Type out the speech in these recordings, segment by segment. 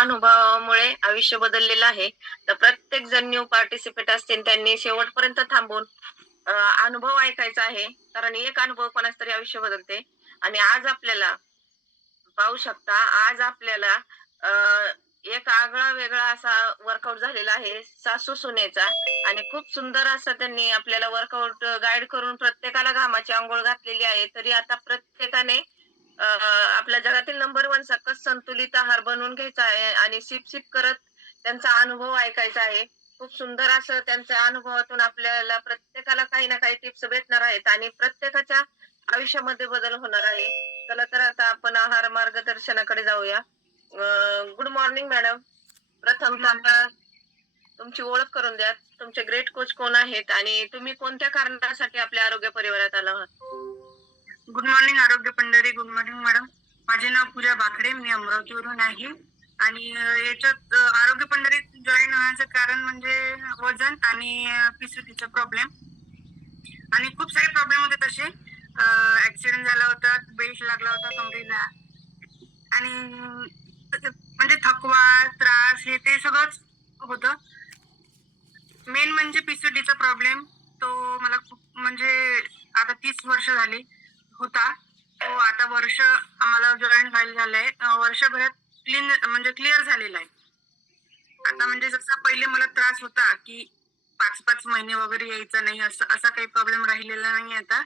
अनुभवामुळे आयुष्य बदललेलं आहे. तर प्रत्येक जण न्यू पार्टिसिपेट असतील त्यांनी शेवटपर्यंत थांबून अनुभव ऐकायचा आहे. कारण एक अनुभव कोणाच तरी आयुष्य बदलते. आणि आज आपल्याला पाहू शकता आज आपल्याला एक आगळा वेगळा असा वर्कआउट झालेला आहे सासू सुनेचा. आणि खूप सुंदर असं त्यांनी आपल्याला वर्कआउट गाईड करून प्रत्येकाला घामाची आंघोळ घातलेली आहे. तरी आता प्रत्येकाने आपल्या जगातील नंबर वन सकस संतुलित आहार बनवून घ्यायचा आहे आणि सिप सिप करत त्यांचा अनुभव ऐकायचा आहे. खूप सुंदर असं त्यांच्या अनुभवातून आपल्याला प्रत्येकाला काही ना काही टिप्स भेटणार आहेत आणि प्रत्येकाच्या आयुष्यामध्ये बदल होणार आहे. चला तर आता आपण आहार मार्गदर्शनाकडे जाऊया. गुड मॉर्निंग मॅडम प्रथम तुमची ओळख करून द्या तुमचे ग्रेट कोच कोण आहेत आणि तुम्ही कोणत्या कारणासाठी आपल्या आरोग्य परिवारात आला आहात? गुड मॉर्निंग आरोग्य पंढरी. गुड मॉर्निंग मॅडम माझे नाव पूजा बाकडे. मी अमरावतीवरून आहे. आणि याच्यात आरोग्य पंढरीत जॉईन होण्याचं कारण म्हणजे वजन आणि पीसीटीचा प्रॉब्लेम आणि खूप सारे प्रॉब्लेम होते तसे. ऍक्सिडेंट झाला होता बेल्ट लागला होता कमरेला आणि म्हणजे थकवा त्रास हे ते सगळंच होतं. मेन म्हणजे पीसीडीचा प्रॉब्लेम तो मला खूप म्हणजे आता तीस वर्ष झाली. होता. तो आता वर्ष आम्हाला जॉईन व्हायला झालंय. वर्षभरात क्लीन म्हणजे क्लिअर झालेला आहे. आता म्हणजे जसा पहिले मला त्रास होता की पाच पाच महिने वगैरे यायचा नाही असं असा काही प्रॉब्लेम राहिलेला नाही आता.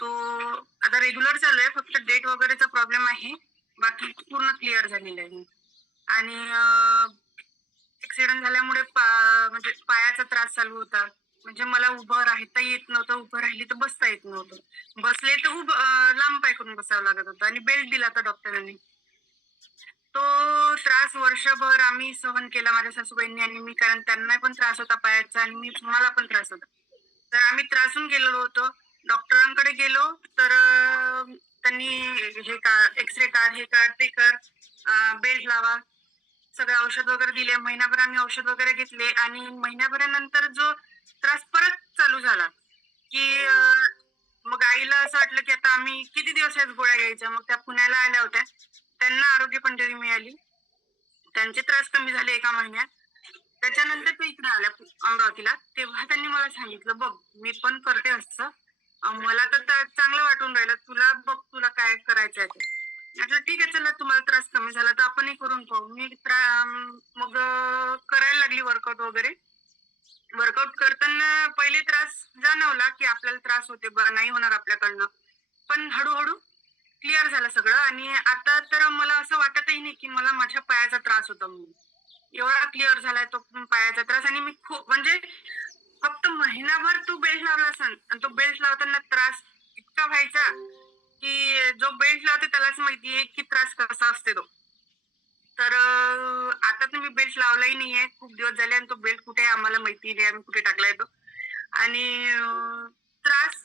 तो आता रेग्युलर चालू आहे फक्त डेट वगैरेचा प्रॉब्लेम आहे. बाकी पूर्ण क्लिअर झालेला आहे. आणि ऍक्सिडेंट झाल्यामुळे पा- म्हणजे पायाचा त्रास चालू होता. म्हणजे मला उभं राहता येत नव्हतं उभं राहिली तर बसता येत नव्हतं. बसले तर उभं लांब पाय करून बसावं लागत होतं आणि बेल्ट दिला होता डॉक्टरांनी तो त्रास वर्षभर आम्ही सहन केला माझ्या सासूबाईंनी आणि मी कारण त्यांना पण त्रास होता पायाचा आणि मी मला पण त्रास होता. तर आम्ही त्रासून गेलेलो होतो. डॉक्टरांकडे गेलो तर त्यांनी हे का एक्सरे काढ हे काढ ते कर बेल्ट लावा. सगळे औषध वगैरे दिले. महिनाभर आम्ही औषध वगैरे घेतले आणि महिन्याभरानंतर जो त्रास परत चालू झाला. की मग आईला असं वाटलं की आता आम्ही किती दिवस याच गोळ्या घ्यायच्या? मग त्या पुण्याला आल्या होत्या. त्यांना आरोग्य पंढरी मिळाली. त्यांचे त्रास कमी झाले एका महिन्यात. त्याच्यानंतर ते इकडे आल्या अमरावतीला. तेव्हा त्यांनी मला सांगितलं बघ मी पण करते असं. मला तर चांगलं वाटून राहिलं. तुला बघ तुला काय करायचं आहे ते. म्हटलं ठीक आहे चला तुम्हाला त्रास कमी झाला तर आपणही करून पाहू. मी मग करायला लागली वर्कआउट वगैरे. वर्कआउट करताना पहिले त्रास जाणवला की आपल्याला त्रास होते नाही होणार आपल्याकडनं. पण हळूहळू क्लिअर झालं सगळं आणि आता तर मला असं वाटतही नाही की मला माझ्या पायाचा त्रास होता म्हणून. एवढा क्लिअर झालाय तो पायाचा त्रास आणि मी खूप म्हणजे फक्त महिनाभर तू बेल्ट लावला असन आणि तो बेल्ट लावताना त्रास इतका व्हायचा की जो बेल्ट लावते त्यालाच माहितीये की त्रास कसा असते तो. तर आता तर मी बेल्ट लावलाही नाहीये. खूप दिवस झाले आणि तो बेल्ट कुठे आहे आम्हाला माहिती नाही. आम्ही कुठे टाकलाय तो. आणि त्रास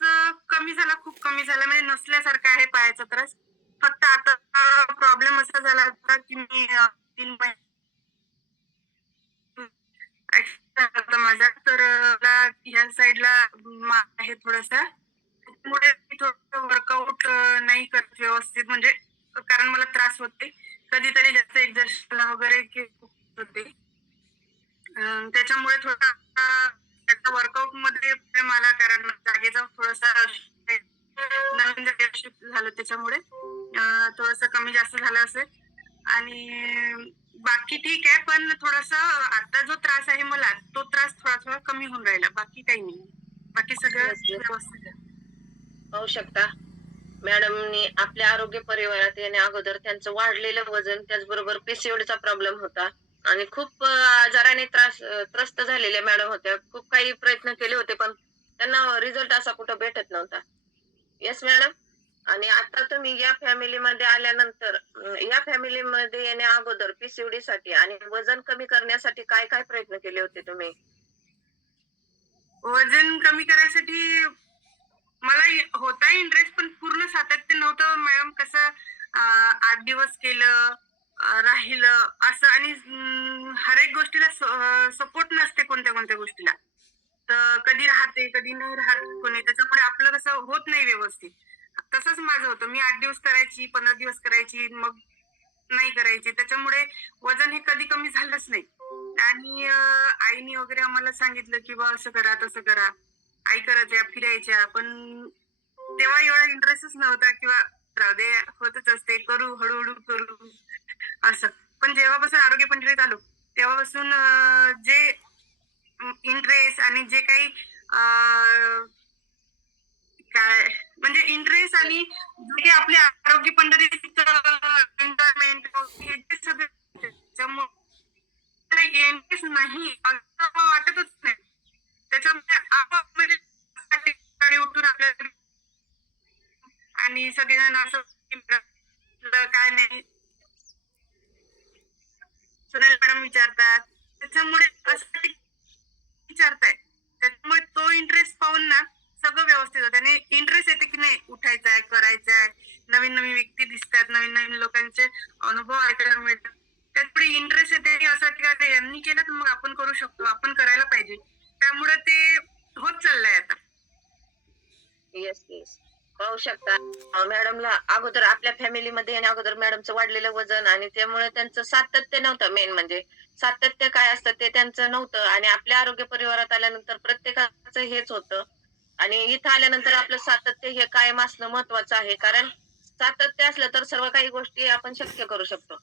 कमी झाला खूप कमी झाला. म्हणजे नसल्यासारखा आहे पायाचा त्रास. फक्त आता प्रॉब्लेम असा झाला होता की मी तीन महिने accident माझा तर ह्या साईडला आहे थोडासा. त्यामुळे मी थोडं वर्कआउट नाही करत व्यवस्थित. म्हणजे कारण मला त्रास होते कधीतरी जास्त एक्झर्शन वगैरे के- होते. त्याच्यामुळे थोडा त्याचा वर्कआउटमध्ये आला कारण जागेचा थोडासा नवीन शिफ्ट झालं त्याच्यामुळे थोडस कमी जास्त झालं असेल. आणि बाकी ठीक आहे पण थोडस आता जो त्रास आहे मला तो त्रास थोडा थोडा कमी होऊन राहिला. बाकी काही नाही. बाकी सगळं. व्यवस्थित पाहू शकता. मॅडमनी आपल्या आरोग्य परिवारात येण्या अगोदर त्यांचं वाढलेलं वजन त्याचबरोबर पीसीओडीचा प्रॉब्लेम होता. आणि खूप आजाराने त्रास त्रस्त झालेल्या मॅडम होत्या. खूप काही प्रयत्न केले होते पण त्यांना रिझल्ट असा कुठं भेटत नव्हता. Yes madam? आणि आता तुम्ही या फॅमिलीमध्ये आल्यानंतर या फॅमिलीमध्ये येण्या अगोदर पीसीओडी साठी आणि वजन कमी करण्यासाठी काय काय प्रयत्न केले होते तुम्ही? वजन कमी करायसाठी मला होता इंटरेस्ट पण पूर्ण सातत्य नव्हतं. मॅडम कसं आठ दिवस केलं राहिलं असं आणि हर एक गोष्टीला सपोर्ट नसते कोणत्या कोणत्या गोष्टीला. तर कधी राहते कधी नाही राहत कोणी. त्याच्यामुळे आपलं कसं होत नाही व्यवस्थित. तसंच माझं होतं. मी आठ दिवस करायची पंधरा दिवस करायची मग नाही करायची. त्याच्यामुळे वजन हे कधी कमी झालंच नाही. आणि आईने वगैरे आम्हाला सांगितलं की बा असं करा तसं करा. आई करायच्या फिरायच्या पण तेव्हा एवढा इंटरेस्टच नव्हता किंवा राहू दे होतच असते करू हळूहळू करू असं. पण जेव्हापासून आरोग्य पंढरीत आलो तेव्हापासून जे इंटरेस्ट आणि जे काही काय म्हणजे इंटरेस्ट आणि जे आपले आरोग्य पंढरीत एन्जॉयमेंट हे सगळे इंटरेस्ट नाही असं वाटतच नाही. त्याच्यामुळे आपोआप म्हणजे उठून आपल्या आणि सगळेजण असं काय नाही. सुनील मॅडम विचारतात. त्याच्यामुळे असं विचारताय. त्याच्यामुळे तो इंटरेस्ट पाहून ना सगळं व्यवस्थित होतं. आणि इंटरेस्ट येते की नाही उठायचं आहे करायचं आहे नवीन नवीन व्यक्ती दिसतात नवीन नवीन लोकांचे अनुभव ऐकायला मिळतात. त्यात पुढे इंटरेस्ट येते आणि असं वाटतं यांनी केलं तर मग आपण करू शकतो. आपण करायला पाहिजे. त्यामुळे ते होत चाललंय आता. येस येस पाहू शकता. मॅडमला अगोदर आपल्या फॅमिलीमध्ये आणि अगोदर मॅडमचं वाढलेलं वजन आणि त्यामुळे त्यांचं सातत्य नव्हतं मेन म्हणजे. सातत्य काय असतं ते त्यांचं नव्हतं आणि आपल्या आरोग्य परिवारात आल्यानंतर प्रत्येकाचं हेच होतं. आणि इथं आल्यानंतर आपलं सातत्य हे कायम असणं महत्वाचं आहे. कारण सातत्य असलं तर सर्व काही गोष्टी आपण शक्य करू शकतो.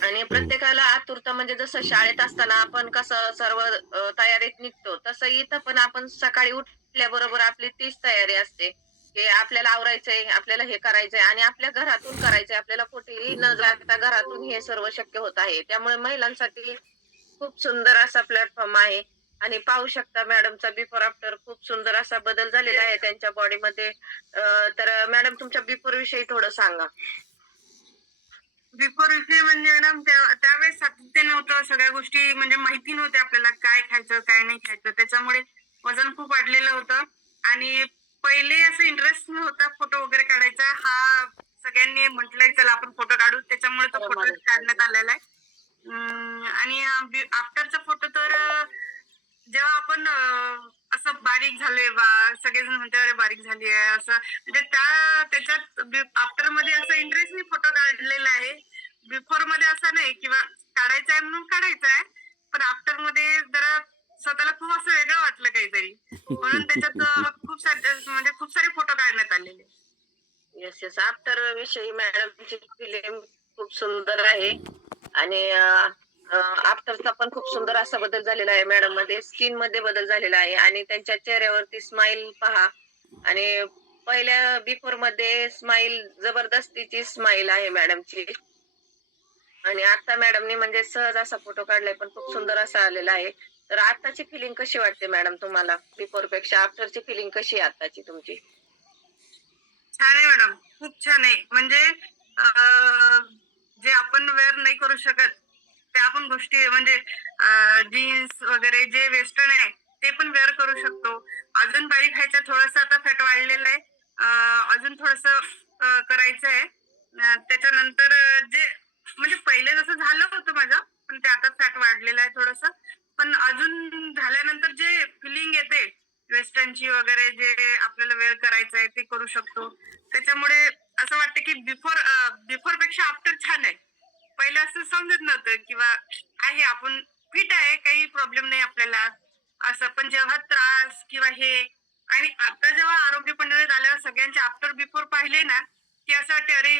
आणि प्रत्येकाला आतुरता म्हणजे जसं शाळेत असताना आपण कसं सर्व तयारीत निघतो तसं इथं पण आपण सकाळी उठल्याबरोबर आपली तीच तयारी असते. की आपल्याला आवरायचंय आपल्याला हे करायचंय आणि आपल्या घरातून करायचंय आपल्याला कुठेही न जाता घरातून हे सर्व शक्य होत आहे. त्यामुळे महिलांसाठी खूप सुंदर असा प्लॅटफॉर्म आहे. आणि पाहू शकता मॅडमचा बिफोर आफ्टर खूप सुंदर असा बदल झालेला आहे त्यांच्या बॉडीमध्ये. तर मॅडम तुमच्या बिफोर विषयी थोडं सांगा. बिफोर विषय म्हणजे मॅडम त्या- त्यावेळेस सातत्य नव्हतं. सगळ्या गोष्टी म्हणजे माहिती नव्हत्या आपल्याला काय खायचं काय नाही खायचं. त्याच्यामुळे वजन खूप वाढलेलं होतं. आणि पहिले असं इंटरेस्ट नव्हता फोटो वगैरे काढायचा. हा सगळ्यांनी म्हटलंय चला आपण फोटो काढू. त्याच्यामुळे तो फोटो. काढण्यात आलेला आहे. आणि आफ्टरचा फोटो तर जेव्हा आपण असं बारीक झाले बा. सगळेजण म्हणते अरे बारीक झाली आहे. असं. म्हणजे त्या त्याच्यात आफ्टरमध्ये असं इंटरेस्टनी फोटो काढलेला आहे. बिफोरमध्ये असं नाही किंवा काढायचा आहे म्हणून काढायचा आहे. पण आफ्टरमध्ये जरा स्वतःला खूप असं वेगळं वाटलं काहीतरी. म्हणून त्याच्यात खूप सारे म्हणजे खूप सारे फोटो काढण्यात आलेले. येस येस आफ्टर विषयी मॅडमची फिल्म खूप सुंदर आहे. आणि आफ्टरचा पण खूप सुंदर असा बदल झालेला आहे मॅडममध्ये. स्किनमध्ये बदल झालेला आहे आणि त्यांच्या चेहऱ्यावरती स्माइल पहा. आणि पहिल्या बिफोरमध्ये स्माइल जबरदस्तीची स्माइल आहे मॅडमची आणि आता मॅडमनी म्हणजे सहज असा फोटो काढलाय पण खूप सुंदर असा आलेला आहे. तर आताची फिलिंग कशी वाटते मॅडम तुम्हाला? बिफोरपेक्षा आफ्टरची फिलिंग कशी आहे आताची तुमची? छान आहे मॅडम खूप छान आहे. म्हणजे जे आपण वेअर नाही करू शकत त्या आपण गोष्टी म्हणजे जीन्स वगैरे जे वेस्टर्न आहे ते पण वेअर करू शकतो. अजून बारीक खायचं थोडासा आता फॅट वाढलेलं आहे. अजून थोडस करायचं आहे त्याच्यानंतर जे म्हणजे पहिले जसं झालं होतं माझं पण ते आता फॅट वाढलेलं आहे थोडस. पण अजून झाल्यानंतर जे फिलिंग येते वेस्टर्नची वगैरे जे आपल्याला वेअर करायचं आहे ते करू शकतो. त्याच्यामुळे असं वाटतं की बिफोर बिफोरपेक्षा आफ्टर छान आहे. पहिलं असं समजत नव्हतं किंवा आहे आपण फिट आहे काही प्रॉब्लेम नाही आपल्याला. असं पण जेव्हा त्रास किंवा हे आणि आता जेव्हा आरोग्य पंडित आल्यावर सगळ्यांचे आफ्टर बिफोर पाहिले ना की असं वाटते अरे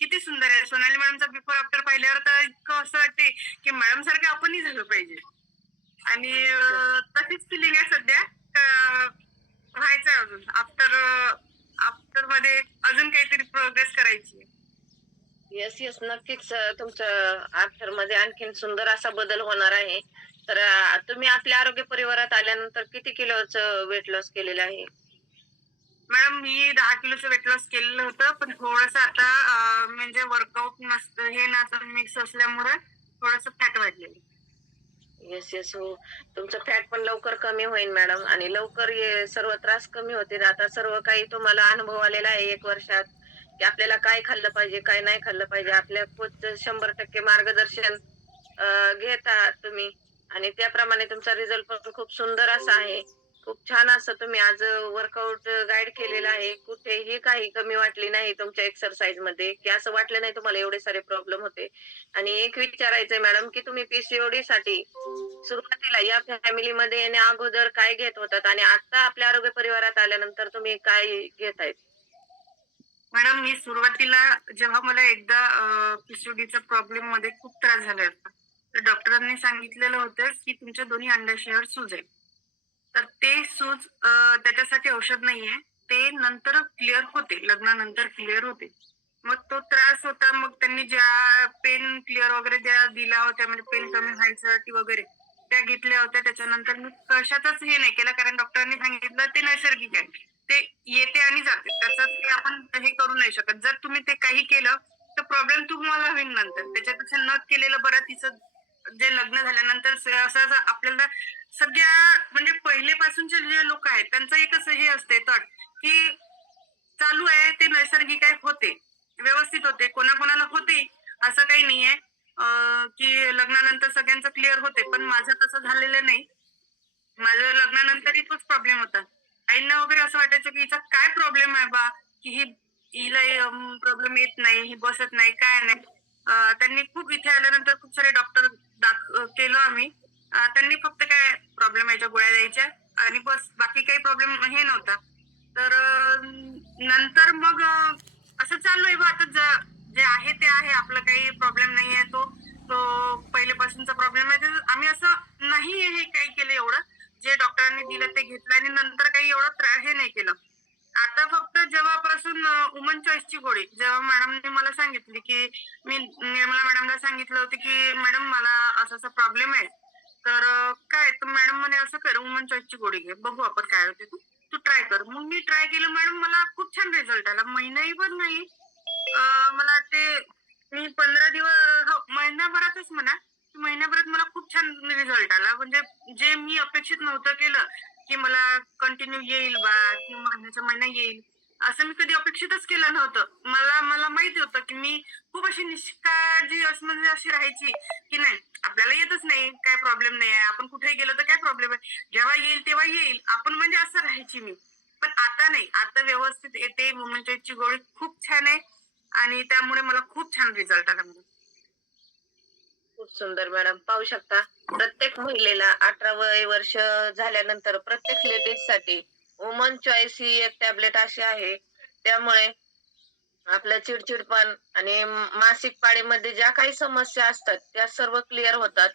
किती सुंदर आहे. सोनाली मॅडमचा बिफोर आफ्टर पाहिल्यावर तर इतकं असं वाटते की मॅडम सारखं आपणही झालं पाहिजे. आणि तशीच फिलिंग आहे सध्या. व्हायचं आहे अजून. आफ्टर आफ्टरमध्ये अजून काहीतरी प्रोग्रेस करायची आहे. येस येस नक्कीच तुमचं आफ्टरमध्ये आणखीन सुंदर असा बदल होणार आहे. तर तुम्ही आपल्या आरोग्य परिवारात आल्यानंतर किती किलोचं वेट लॉस केलेलं आहे? मॅडम मी दहा किलोचं वेट लॉस केलेलं होतं पण थोडस आता म्हणजे वर्कआउट नसतं हे नसतं मिक्स असल्यामुळे थोडस फॅट वाढलेलं येस येस हो. तुमचं फॅट पण लवकर कमी होईल मॅडम. आणि लवकर सर्व त्रास कमी होतील. आता सर्व काही तुम्हाला अनुभव आलेला आहे एक वर्षात. की आपल्याला काय खाल्लं पाहिजे काय नाही खाल्लं पाहिजे. आपल्या कोच शंभर टक्के मार्गदर्शन घेता तुम्ही. आणि त्याप्रमाणे तुमचा रिझल्ट पण खूप सुंदर असा आहे. खूप छान असं तुम्ही आज वर्कआउट गाईड केलेलं आहे. कुठेही काही कमी वाटली नाही तुमच्या एक्सरसाइजमध्ये की असं वाटलं नाही तुम्हाला एवढे सारे प्रॉब्लेम होते. आणि एक विचारायचंय मॅडम की तुम्ही पीसीओडी साठी सुरुवातीला या फॅमिलीमध्ये येण्या अगोदर काय घेत होतात? आणि आता आपल्या आरोग्य परिवारात आल्यानंतर तुम्ही काय घेतायत? मॅडम मी सुरुवातीला जेव्हा मला एकदा पीसीओडीचा प्रॉब्लेममध्ये खूप त्रास झाला होता. तर डॉक्टरांनी सांगितलेलं होतं की तुमच्या दोन्ही अंडाशयावर सूज आहे. तर ते सूज त्याच्यासाठी औषध नाहीये. ते नंतर क्लिअर होते. लग्नानंतर क्लिअर होते. मग तो त्रास होता. मग त्यांनी ज्या पेन क्लिअर वगैरे ज्या दिल्या होत्या म्हणजे पेन कमी व्हायसाठी वगैरे त्या घेतल्या होत्या. त्याच्यानंतर मी कशाचाच हे नाही केलं. कारण डॉक्टरांनी सांगितलं ते नैसर्गिक आहे. ते येते आणि जाते. त्याचं ते आपण हे करू नाही शकत. जर तुम्ही ते काही केलं तर प्रॉब्लेम तुम्हाला होईल नंतर. त्याच्यापेक्षा न केलेलं बरं तिचं जे लग्न झाल्यानंतर असं असं आपल्याला सगळ्या म्हणजे पहिलेपासूनचे जे लोक आहेत त्यांचं एक असं हे असते तट की चालू आहे ते नैसर्गिक आहे होते. व्यवस्थित होते. कोणाकोणाला होते असं काही नाहीये. की लग्नानंतर सगळ्यांचं क्लिअर होते. पण माझं तसं झालेलं नाही. माझं लग्नानंतरही तोच प्रॉब्लेम होता. आईंना वगैरे असं वाटायचं की हिचा काय प्रॉब्लेम आहे बा? की ही हिला प्रॉब्लेम येत नाही ही बसत नाही काय नाही. त्यांनी खूप इथे आल्यानंतर खूप सारे डॉक्टर केलो आम्ही. त्यांनी फक्त काय प्रॉब्लेम यायच्या गोळ्या द्यायच्या आणि बस बाकी काही प्रॉब्लेम हे नव्हता. तर नंतर मग असं चालू आहे बा. आता जे आहे ते आहे. आपलं काही प्रॉब्लेम नाही आहे तो. तो पहिलेपासूनचा प्रॉब्लेम आहे. तर आम्ही असं नाही हे काही केलं एवढं. जे डॉक्टरांनी दिलं ते घेतलं आणि नंतर काही एवढं त्रास हे नाही केलं. आता फक्त जेव्हापासून वुमन चॉईसची गोळी जेव्हा मॅडमने मला सांगितली की मी निर्मला मॅडमला सांगितलं होतं की मॅडम मला असा असा प्रॉब्लेम आहे. तर काय? तर मॅडम म्हणे असं कर वुमन चॉईसची गोळी घे. बघू आपण काय होते तू. तू ट्राय कर. मग मी ट्राय केलं. मॅडम मला खूप छान रिझल्ट आला. महिनाही पण नाही. मला ते मी पंधरा दिवस हो, महिनाभरातच महिन्याभरातच म्हणा महिन्याभरात मला खूप छान रिझल्ट आला. म्हणजे जे मी अपेक्षित नव्हतं केलं की मला कंटिन्यू येईल बा किंवा महिन्याचा महिना येईल असं मी कधी अपेक्षितच केलं नव्हतं. मला मला माहिती होतं की मी खूप अशी निष्काळजी म्हणजे अशी राहायची की नाही आपल्याला येतच नाही काय प्रॉब्लेम नाही आहे. आपण कुठेही गेलो तर काय प्रॉब्लेम आहे? जेव्हा येईल तेव्हा येईल. आपण म्हणजे असं राहायची मी. पण आता नाही. आता व्यवस्थित येते. वुमन ची गोळी खूप छान आहे. आणि त्यामुळे मला खूप छान रिझल्ट आला. म्हणजे खूप सुंदर मॅडम. पाहू शकता प्रत्येक महिलेला अठरा वय वर्ष झाल्यानंतर प्रत्येक लेडीजसाठी वुमन चॉईस ही एक टॅबलेट अशी आहे. त्यामुळे आपलं चिडचिडपण आणि मासिक पाळीमध्ये ज्या काही समस्या असतात त्या सर्व क्लिअर होतात.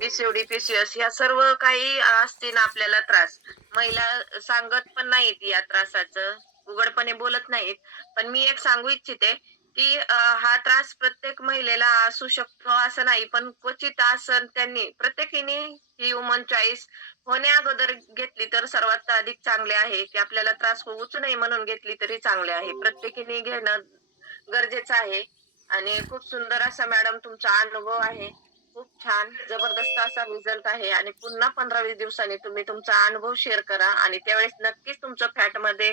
पीसीओडी पीसीएस या सर्व काही असतील आपल्याला त्रास. महिला सांगत पण नाहीत या त्रासाचं उघडपणे बोलत नाहीत. पण मी एक सांगू इच्छिते की हा त्रास प्रत्येक महिलेला असू शकतो असं नाही. पण क्वचित असं त्यांनी प्रत्येकीने ही वुमन चॉईस होण्या अगोदर घेतली तर सर्वात अधिक चांगले आहे. की आपल्याला त्रास होऊच नाही म्हणून घेतली तरी चांगले आहे. प्रत्येकीने घेणं गरजेचं आहे. आणि खूप सुंदर असा मॅडम तुमचा अनुभव आहे. खूप छान जबरदस्त असा रिझल्ट आहे. आणि पुन्हा पंधरा वीस दिवसांनी तुम्ही तुमचा अनुभव शेअर करा. आणि त्यावेळेस नक्कीच तुमचं फॅटमध्ये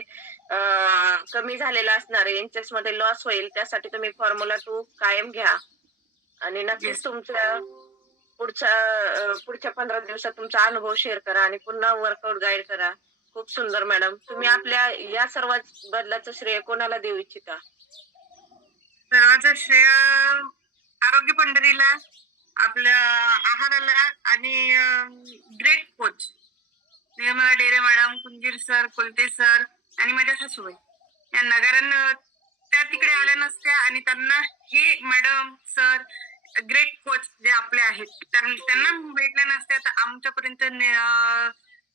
कमी झालेलं असणार इंचेस मध्ये लॉस होईल. त्यासाठी तुम्ही फॉर्म्युला टू कायम घ्या. आणि नक्कीच. तुमच्या पुढच्या पुढच्या पंधरा दिवसात तुमचा अनुभव शेअर करा. आणि पुन्हा वर्कआउट गाईड करा. खूप सुंदर मॅडम तुम्ही आपल्या या सर्व बदलाचं श्रेय कोणाला देऊ इच्छिता? सर्वांचं श्रेय आरोग्य पंढरीला. आपल्या आहाराला आणि great coach Nirmala Dere madam Kunjir sir Kolte sir आणि माझ्या सासूबाई. यांना कारण त्या तिकडे आल्या नसत्या आणि त्यांना हे मॅडम सर ग्रेट कोच जे आपले आहेत त्यांना भेटल्या नसत्या तर आमच्यापर्यंत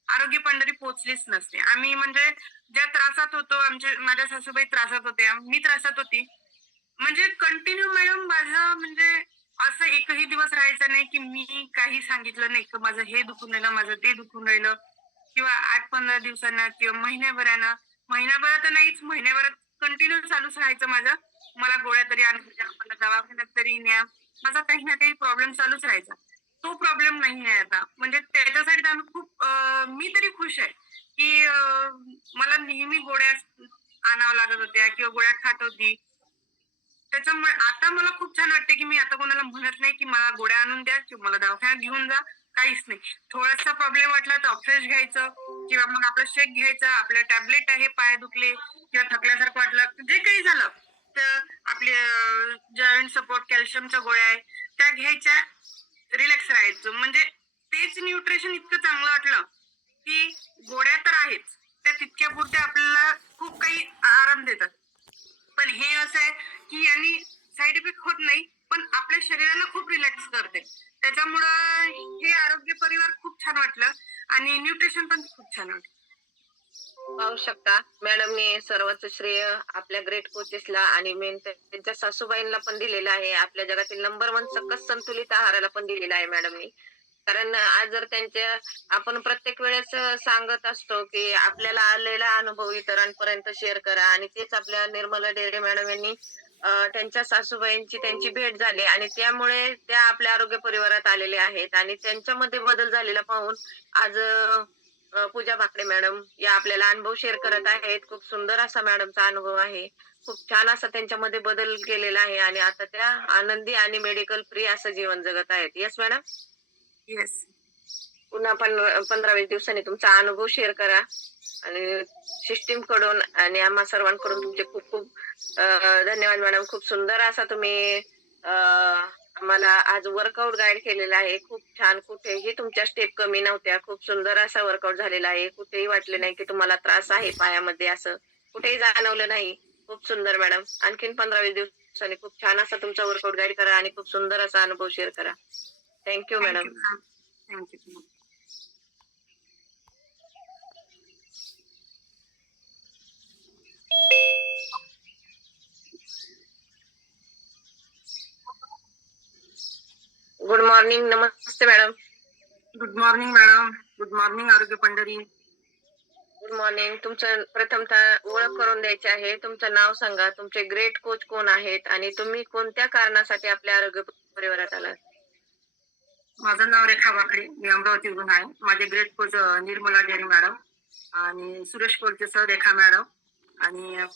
आरोग्य पंढरी पोहोचलीच नसते. आम्ही म्हणजे ज्या त्रासात होतो आमचे माझ्या सासूबाई त्रासात होत्या मी त्रासात होती. म्हणजे कंटिन्यू मॅडम माझं म्हणजे असं एकही दिवस राहायचा नाही की मी काही सांगितलं नाही की माझं हे दुखून राहिलं माझं ते दुखून राहिलं. किंवा आठ पंधरा दिवसांना किंवा महिन्याभरानं महिन्याभरात तर नाहीच महिन्याभरात कंटिन्यू चालूच राहायचं माझं. मला गोळ्या तरी आणून मला दवाखान्यात तरी न्या. माझा काही ना काही प्रॉब्लेम चालूच राहायचा. तो प्रॉब्लेम नाही आहे आता. म्हणजे त्याच्यासाठी तर आम्ही खूप मी तरी खुश आहे की मला नेहमी गोळ्या आणावं लागत होत्या किंवा गोळ्या खात होती. त्याच्यामुळे आता मला खूप छान वाटते की मी आता कोणाला म्हणत नाही की मला गोळ्या आणून द्या किंवा मला दवाखान्यात घेऊन जा. काहीच नाही. थोडासा प्रॉब्लेम वाटला तर ऑफ्रेश घ्यायचं किंवा मग आपलं शेक घ्यायचं. आपलं टॅबलेट आहे पाय दुखले किंवा थकल्यासारखं वाटलं. जे काही झालं तर आपले जॉईंट सपोर्ट कॅल्शियमच्या गोळ्या आहे त्या घ्यायच्या. रिलॅक्स राहायचं. म्हणजे तेच न्यूट्रिशन इतकं चांगलं वाटलं की गोळ्या तर आहेच. त्या तितक्या पुरत्या आपल्याला खूप काही आराम देतात. पण हे असं आहे की यांनी साईड इफेक्ट होत नाही पण आपल्या शरीराला खूप रिलॅक्स करते. त्याच्यामुळं हे आरोग्य परिवार खूप छान वाटलं आणि न्यूट्रिशन पण खूप छान वाटलं. पाहू शकता मॅडमने सर्वच श्रेय आपल्या ग्रेट कोचेसला आणि मेन त्यांच्या सासूबाईंना पण दिलेलं आहे. आपल्या जगातील नंबर वन सकस संतुलित आहाराला पण दिलेला आहे मॅडमनी कारण आज जर त्यांच्या आपण प्रत्येक वेळेस सांगत असतो की आपल्याला आलेला अनुभव इतरांपर्यंत शेअर करा आणि तेच आपल्या निर्मला डेरे मॅडम यांनी त्यांच्या सासूबाईंची त्यांची भेट झाली आणि त्यामुळे त्या आपल्या आरोग्य परिवारात आलेल्या आहेत आणि त्यांच्यामध्ये बदल झालेला पाहून आज पूजा भाकडे मॅडम या आपल्याला अनुभव शेअर करत आहेत. खूप सुंदर असा मॅडमचा अनुभव आहे. खूप छान असा त्यांच्यामध्ये बदल केलेला आहे आणि आता त्या आनंदी आणि मेडिकल फ्री असं जीवन जगत आहेत. येस मॅडम येस पुन्हा पंधरा पंधरा वीस दिवसांनी तुमचा अनुभव शेअर करा. आणि सिस्टीमकडून आणि आम्हा सर्वांकडून तुमचे खूप खूप धन्यवाद मॅडम खूप सुंदर असा तुम्ही आम्हाला आज वर्कआउट गाईड केलेला आहे. खूप छान कुठेही तुमच्या स्टेप कमी नव्हत्या. खूप सुंदर असा वर्कआउट झालेला आहे. कुठेही वाटले नाही की तुम्हाला त्रास आहे पायामध्ये असं. कुठेही जाणवलं नाही. खूप सुंदर मॅडम आणखीन पंधरा वीस दिवसांनी खूप छान असा तुमचा वर्कआउट गाईड करा आणि खूप सुंदर असा अनुभव शेअर करा. Thank you madam thank you good morning Namaste madam good morning madam good morning Arogya Pandhari good morning तुमचं प्रथमतः ओळख करून द्यायची आहे. तुमचं नाव सांगा. तुमचे ग्रेट कोच कोण आहेत? आणि तुम्ही कोणत्या कारणासाठी आपल्या आरोग्य परिवारात आलात? माझं नाव रेखा वाकडे. मी अमरावतीवरून आहे. माझे great coach Nirmala Deri madam आणि सुरेश कोलते सर रेखा मॅडम आणि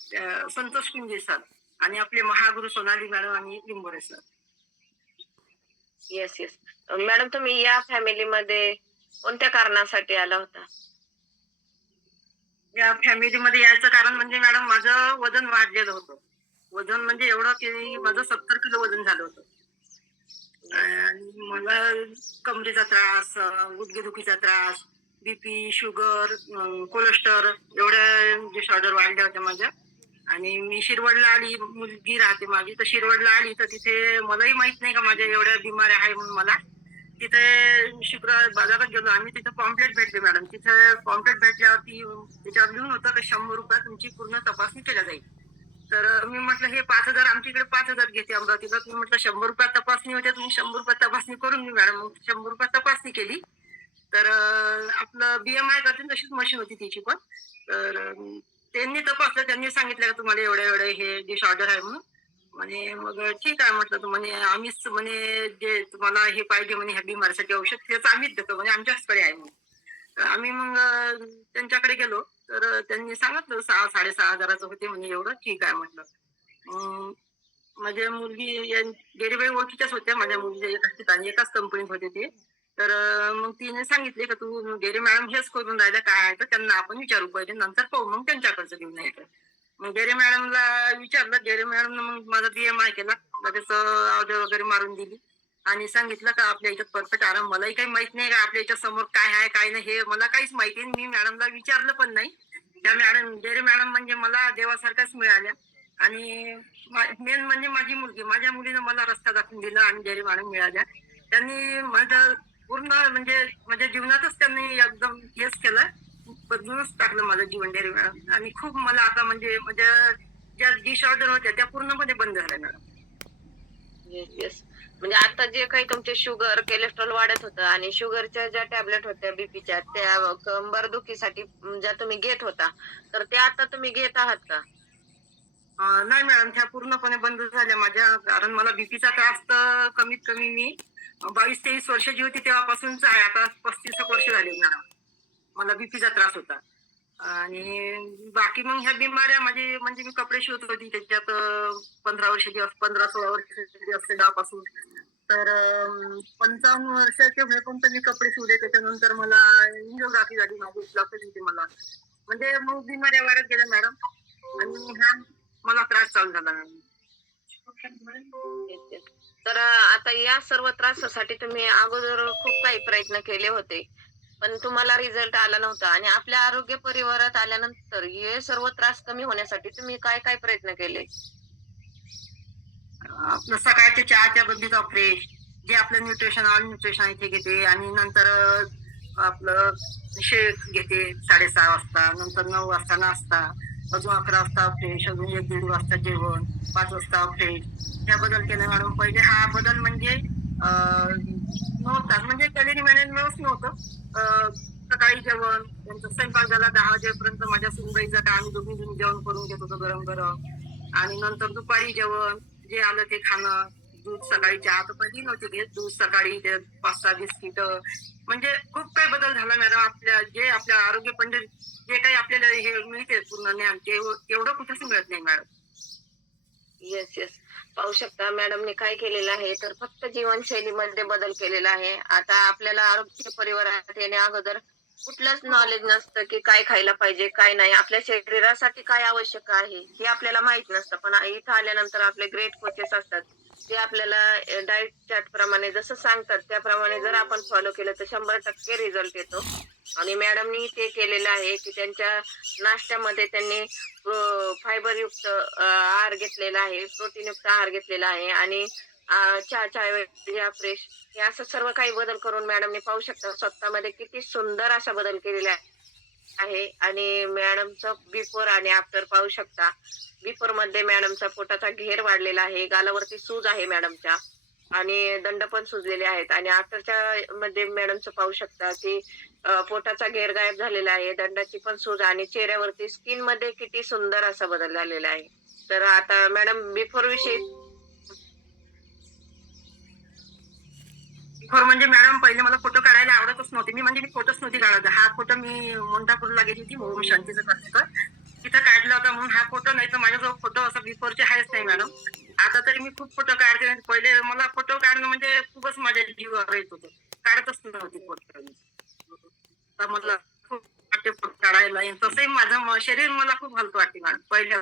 संतोष कुंजे सर आणि आपले महागुरु सोनाली मॅडम आणि Limbore sir yes yes madam तुम्ही या फॅमिलीमध्ये कोणत्या कारणासाठी आला होता? या फॅमिलीमध्ये यायचं कारण म्हणजे मॅडम माझं वजन वाढलेलं होतं. वजन म्हणजे एवढं की माझं सत्तर किलो वजन झालं होतं. आणि मला कमरेचा त्रास उद्गेदुखीचा गुडघेदुखीचा त्रास बीपी शुगर कोलेस्टर एवढ्या डिसऑर्डर वाढल्या होत्या माझ्या. आणि मी शिरवडला आली मुलगी राहते माझी. तर शिरवडला आली तर तिथे मलाही माहीत नाही का माझ्या एवढ्या बिमाऱ्या आहे म्हणून मला. तिथे शुक्रवार बाजारात गेलो आम्ही तिथे पॉम्पलेट भेटले मॅडम तिथे पॉम्पलेट भेटल्यावरती त्याच्यावर लिहून होतं का शंभर रुपयात तुमची पूर्ण तपासणी केल्या जाईल. तर मी म्हटलं हे पाच हजार आमच्या इकडे पाच हजार घेते अमरावतीला तुम्ही म्हटलं शंभर रुपया तपासणी होते तुम्ही शंभर रुपया तपासणी करून मी मॅडम. मग शंभर रुपया तपासणी केली. तर अं, आपलं बीएमआय करते तशीच मशीन होती तिची पण. तर त्यांनी तपासलं त्यांनी सांगितलं का तुम्हाला एवढे एवढे हे डिसऑर्डर आहे म्हणून. म्हणे मग ठीक आहे म्हटलं तर म्हणे आम्हीच म्हणे जे तुम्हाला हे पाहिजे म्हणे ह्या बिमारीसाठी औषध त्याचं आम्हीच देतो म्हणजे आमच्याचकडे आहे म्हणून. तर आम्ही मग त्यांच्याकडे गेलो. तर त्यांनी सांगितलं सहा साडेसहा हजाराचं होते म्हणे एवढं ठीक आहे म्हटलं. माझ्या मुलगी या- गेरीबाई ओळखीच्याच होत्या माझ्या मुलीच्या एकाच ठिकाणी एकाच कंपनीत होते ते. तर मग तिने सांगितले का तू गेरी मॅडम हेच करून राहिलं काय आहे तर त्यांना आपण विचारू पाहिजे नंतर पाहू मग त्यांच्याकडचं घेऊन यायचं मग गेरे मॅडमला विचारलं गेरे मॅडम मग माझा बीएमआय केला लगेच औषध वगैरे मारून दिली. आणि सांगितलं का आपल्या इथं परफेक्ट आराम मलाही काही माहीत नाही का आपल्या इथं समोर काय आहे काय नाही हे मला काहीच माहिती आहे मी मॅडमला विचारलं पण नाही. त्या मॅडम डेरे मॅडम म्हणजे मला देवासारख्याच मिळाल्या. आणि मेन म्हणजे माझी मुलगी. माझ्या मुलीनं मला रस्ता दाखवून दिला आणि डेरे मॅडम मिळाल्या. त्यांनी माझं पूर्ण म्हणजे माझ्या जीवनातच त्यांनी एकदम हेच केलं. बदलूनच टाकलं माझं जीवन डेअरी मॅडम आणि खूप मला आता म्हणजे माझ्या ज्या डिसऑर्डर होत्या त्या पूर्णपणे बंद झाल्या मॅडम येस येस म्हणजे आता जे काही तुमचे शुगर कोलेस्ट्रॉल वाढत होतं आणि शुगरच्या ज्या टॅबलेट होत्या बीपीच्या त्या कंबरदुखीसाठी ज्या तुम्ही घेत होता तर त्या आता तुम्ही घेत आहात का? नाही मॅडम त्या पूर्णपणे बंद झाल्या माझ्या कारण मला बीपीचा त्रास तर कमीत कमी मी बावीस तेवीस वर्षाची होती तेव्हापासूनच आहे. आता पस्तीस वर्ष झाली मॅडम मला बीपीचा त्रास होता. आणि बाकी मग ह्या बिमाऱ्या माझे म्हणजे मी कपडे शिवत होती त्याच्यात पंधरा वर्षाची पंधरा सोळा वर्षाची असते गावापासून तर पंचावन्न वर्षाचे होईपर्यंत मी कपडे शिवले त्याच्यानंतर मला इंजिओग्राफी झाली माझी लक्षात होती मला. म्हणजे मग बिमाऱ्या वाढत गेल्या मॅडम. आणि ह्या मला त्रास चालू झाला मॅडम. तर आता या सर्व त्रासासाठी तुम्ही अगोदर खूप काही प्रयत्न केले होते. पण तुम्हाला रिझल्ट आला नव्हता. आणि आपल्या आरोग्य परिवारात आल्यानंतर हे सर्व त्रास कमी होण्यासाठी तुम्ही काय काय प्रयत्न केले? आपलं सकाळच्या चहाच्या बदलीत फ्रेश जे आपलं न्यूट्रिशन ऑल न्यूट्रिशन इथे घेते. आणि नंतर आपलं शेक घेते साडेसहा वाजता. नंतर नऊ वाजता नाश्ता. अजून अकरा वाजता फ्रेश अजून एक दीड वाजता जेवण. पाच वाजता फ्रेश ह्या बदल केला मॅडम. पहिले हा बदल म्हणजे नव्हता. म्हणजे कॅलरी मॅनेजमेंटच नव्हतं. सकाळी जेवण त्यांचं स्वयंपाक झाला दहा वाजेपर्यंत माझ्या सुनबाईचा का आम्ही दोघी जण जेवण करून घेत होतो गरम गरम. आणि नंतर दुपारी जेवण जे आलं ते खाणं दूध सकाळी चहा तर पहिली नव्हती घेत. दूध सकाळी ते पाच सहा बिस्किट. म्हणजे खूप काही बदल झाला मॅडम आपल्या जे आपल्या आरोग्य पंडित जे काही आपल्याला हे मिळते पूर्ण ज्ञान ते एवढं कुठेच मिळत नाही मॅडम. येस येस पाहू शकता मॅडमने काय केलेलं आहे. तर फक्त जीवनशैलीमध्ये बदल केलेला आहे. आता आपल्याला आरोग्य परिवारात येण्या अगोदर कुठलंच नॉलेज नसतं की काय खायला पाहिजे काय नाही. आपल्या शरीरासाठी काय आवश्यक आहे हे आपल्याला माहीत नसतं. पण इथं आल्यानंतर आपले ग्रेट कोचेस असतात. ते आपल्याला डाएट चार्ट प्रमाणे जसं सांगतात त्याप्रमाणे जर आपण फॉलो केलं तर शंभर टक्के रिझल्ट येतो. आणि मॅडमनी ते केलेलं आहे की त्यांच्या नाश्त्यामध्ये त्यांनी फायबरयुक्त आहार घेतलेला आहे प्रोटीनयुक्त आहार घेतलेला आहे आणि चहा चहा फ्रेश हे असं सर्व काही बदल करून मॅडमने पाहू शकता. स्वतःमध्ये किती सुंदर असा बदल केलेला आहे आणि मॅडमचं बिफोर आणि आफ्टर पाहू शकता. बिफोरमध्ये मॅडमचा पोटाचा घेर वाढलेला आहे गालावरती सूज आहे मॅडमच्या आणि दंड पण सुजलेले आहेत आणि आफ्टरच्या मध्ये मॅडमचं पाहू शकता की पोटाचा घेर गायब झालेला आहे दंडाची पण सूज आणि चेहऱ्यावरती स्किनमध्ये किती सुंदर असा बदल झालेला आहे. तर आता मॅडम बिफोर विषयी बिफोर म्हणजे मॅडम पहिले मला फोटो काढायला आवडतच नव्हते. मी म्हणजे मी फोटोच नव्हती काढत. हा फोटो मी मुंडापूरला गेली होती ओम शांतीचं करते तिथं काढला होता म्हणून हा फोटो नाही तर माझ्याजवळ फोटो असा बिफोरचे आहेच नाही मॅडम आता तरी मी खूप फोटो काढते. पहिले मला फोटो काढणं म्हणजे खूपच माझ्या जीवावर येत होतं. काढतच नव्हती फोटो मला खूप वाटते काढायला. तसंही माझं शरीर मला खूप हलत वाटते मॅडम पहिल्या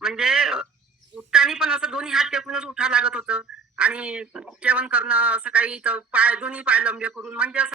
म्हणजे उठताना पण असं दोन्ही हात टेकूनच उठा लागत होतं. आणि जेवण करणं असं काही तर पाय दोन्ही पाय लंबे करून. म्हणजे असं